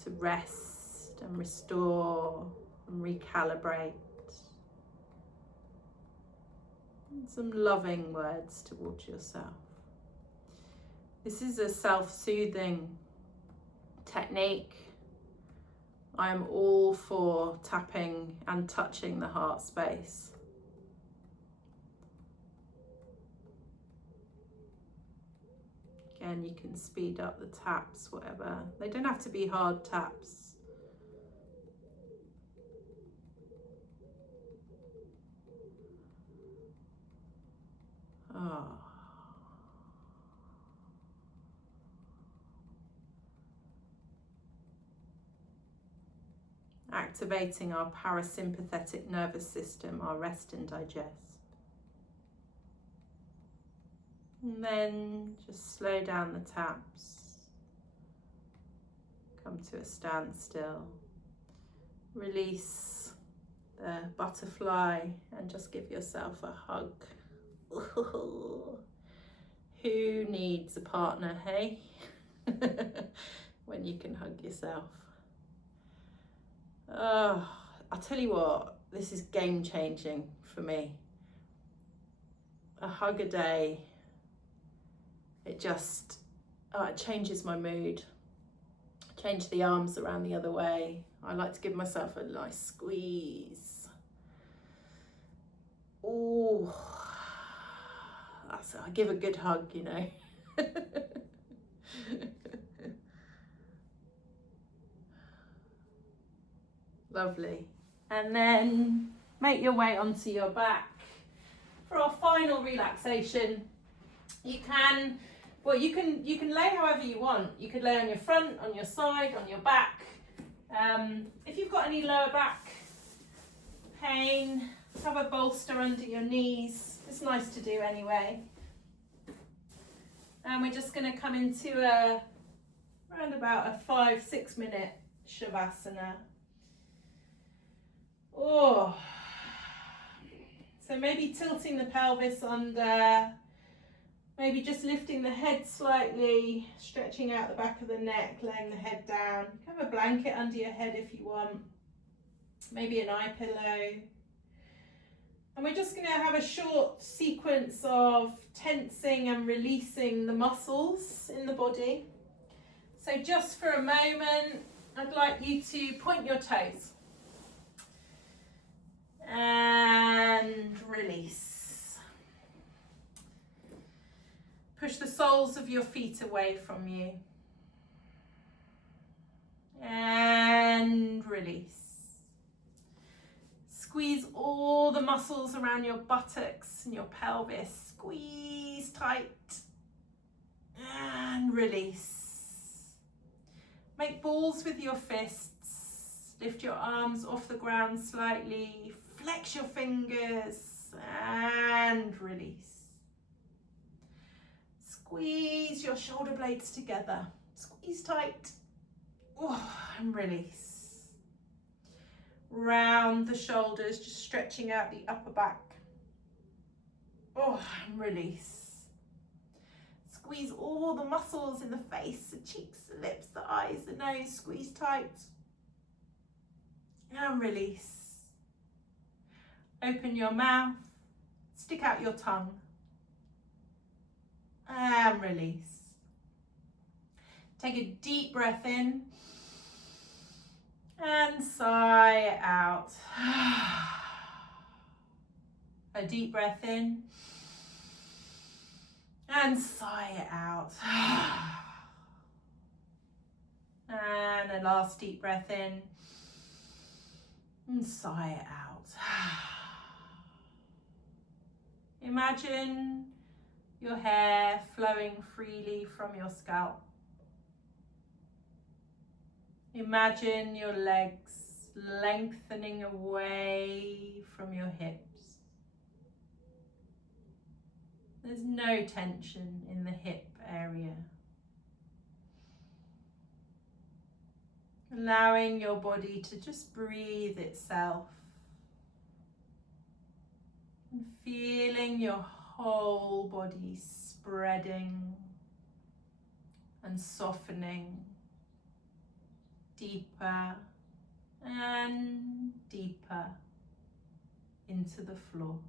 to rest and restore and recalibrate. And some loving words towards yourself. This is a self-soothing technique. I'm all for tapping and touching the heart space. Again, you can speed up the taps, whatever. They don't have to be hard taps. Oh. Activating our parasympathetic nervous system, our rest and digest. And then just slow down the taps. Come to a standstill. Release the butterfly and just give yourself a hug. Who needs a partner, hey? When you can hug yourself. Oh, I'll tell you what, this is game changing for me. A hug a day, it just it changes my mood. Change the arms around the other way. I like to give myself a nice squeeze. Oh, I give a good hug, you know. Lovely. And then make your way onto your back. For our final relaxation, you can lay however you want. You could lay on your front, on your side, on your back. If you've got any lower back pain, have a bolster under your knees. It's nice to do anyway. And we're just going to come into around about a 5-6 minute Shavasana. Oh, so maybe tilting the pelvis under, maybe just lifting the head slightly, stretching out the back of the neck, laying the head down. Have a blanket under your head if you want, maybe an eye pillow. And we're just going to have a short sequence of tensing and releasing the muscles in the body. So just for a moment, I'd like you to point your toes. And release. Push the soles of your feet away from you. And release. Squeeze all the muscles around your buttocks and your pelvis. Squeeze tight. And release. Make balls with your fists. Lift your arms off the ground slightly. Flex your fingers and release. Squeeze your shoulder blades together. Squeeze tight. Oh, and release. Round the shoulders, just stretching out the upper back. Oh, and release. Squeeze all the muscles in the face, the cheeks, the lips, the eyes, the nose. Squeeze tight. And release. Open your mouth, stick out your tongue, and release. Take a deep breath in, and sigh it out. A deep breath in, and sigh it out. And a last deep breath in, and sigh it out. Imagine your hair flowing freely from your scalp. Imagine your legs lengthening away from your hips. There's no tension in the hip area. Allowing your body to just breathe itself. And feeling your whole body spreading and softening deeper and deeper into the floor.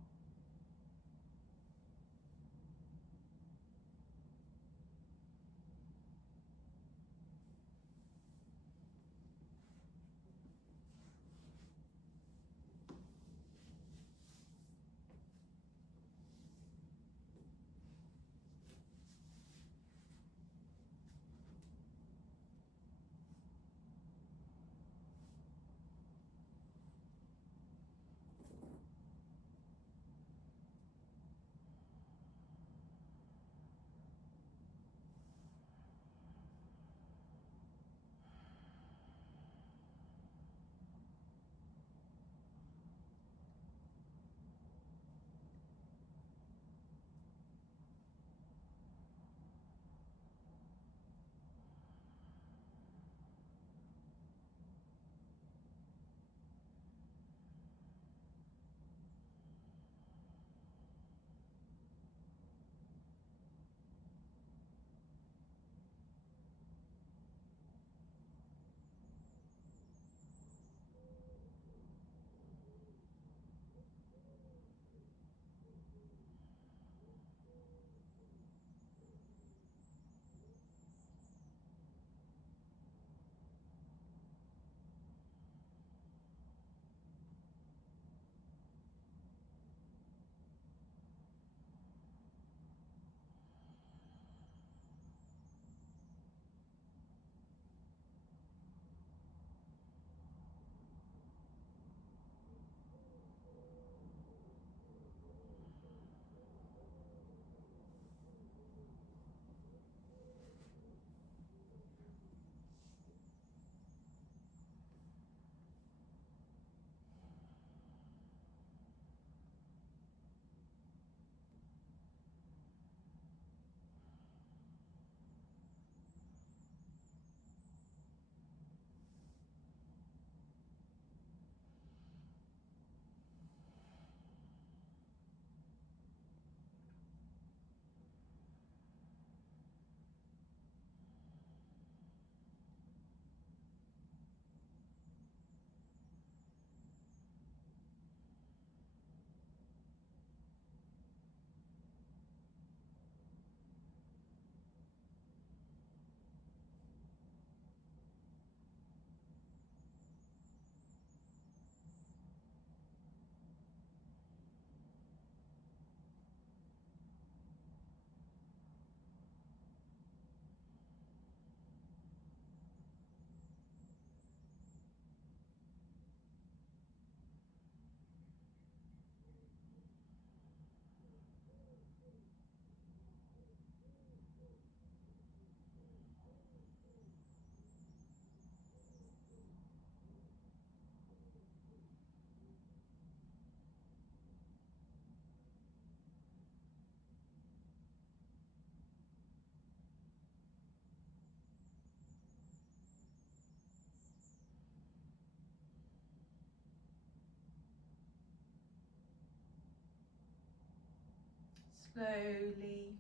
Slowly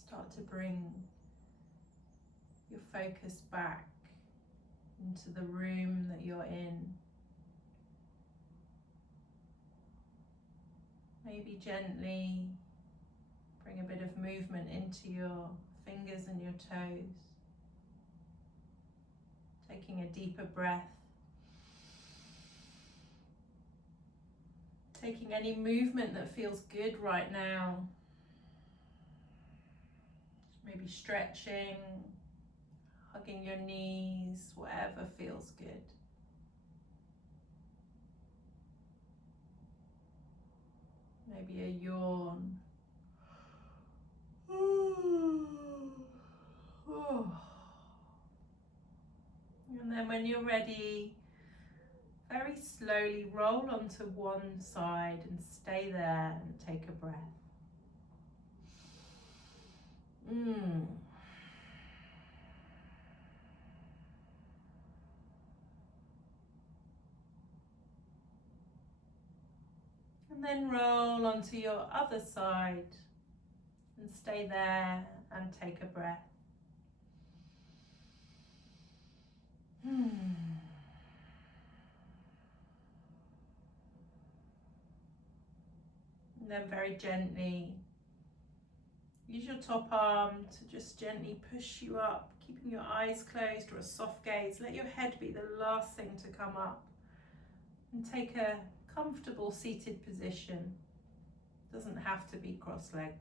start to bring your focus back into the room that you're in. Maybe gently bring a bit of movement into your fingers and your toes. Taking a deeper breath. Taking any movement that feels good right now. Maybe stretching, hugging your knees, whatever feels good. Maybe a yawn. when you're ready, very slowly roll onto one side and stay there and take a breath. And then roll onto your other side and stay there and take a breath. And then very gently use your top arm to just gently push you up, keeping your eyes closed or a soft gaze. Let your head be the last thing to come up. And take a comfortable seated position. Doesn't have to be cross-legged.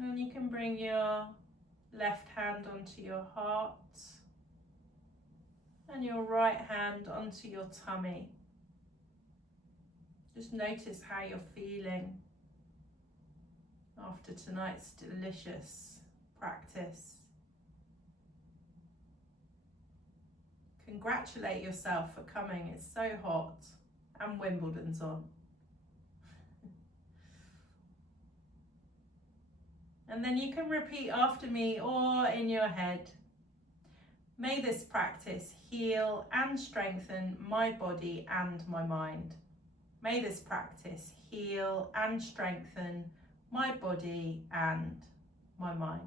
And you can bring your left hand onto your heart and your right hand onto your tummy. Just notice how you're feeling after tonight's delicious practice. Congratulate yourself for coming. It's so hot and Wimbledon's on. And then you can repeat after me or in your head. May this practice heal and strengthen my body and my mind. May this practice heal and strengthen my body and my mind.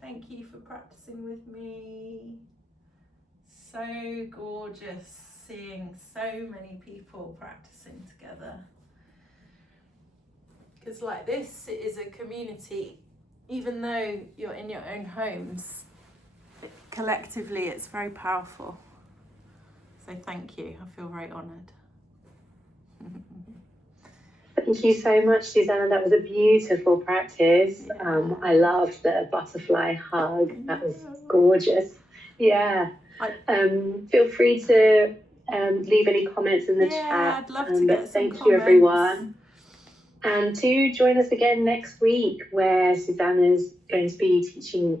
Thank you for practicing with me. So gorgeous seeing so many people practicing together. Because like this, it is a community. Even though you're in your own homes, collectively it's very powerful. So thank you, I feel very honoured. Thank you so much, Susanna. That was a beautiful practice. I loved the butterfly hug. That was gorgeous. Yeah. Feel free to leave any comments in the chat. I'd love to get some thank comments. you, everyone. And do join us again next week, where Susanna's going to be teaching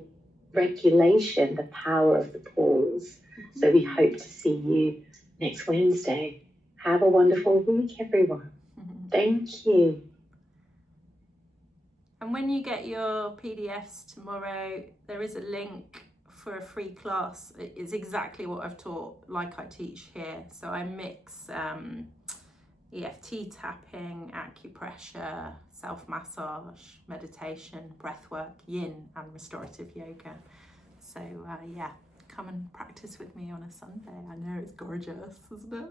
regulation, the power of the pause. So we hope to see you next Wednesday. Have a wonderful week, everyone. Thank you. And when you get your PDFs tomorrow, there is a link for a free class. It's exactly what I've taught, like I teach here. So I mix EFT tapping, acupressure, self-massage, meditation, breathwork, yin and restorative yoga. So yeah, come and practice with me on a Sunday. I know it's gorgeous, isn't it?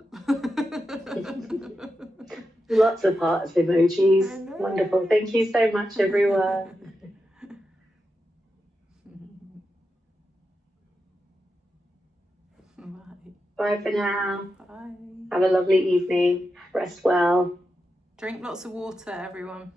Lots of hearts emojis. Wonderful. Thank you so much, everyone. Bye for now. Bye. Have a lovely evening. Rest well. Drink lots of water, everyone.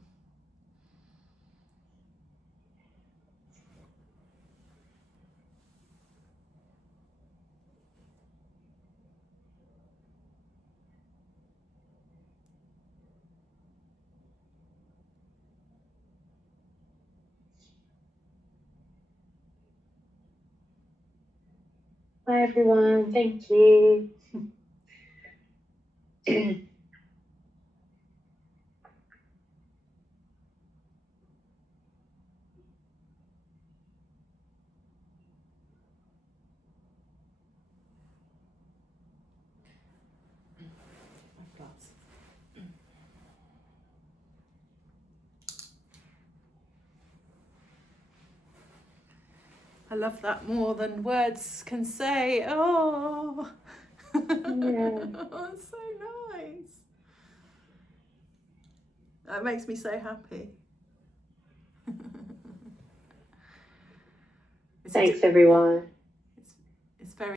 Bye, everyone. Thank you. I love that more than words can say. Oh, Yeah. Oh, it's so nice. That makes me so happy. Thanks, everyone.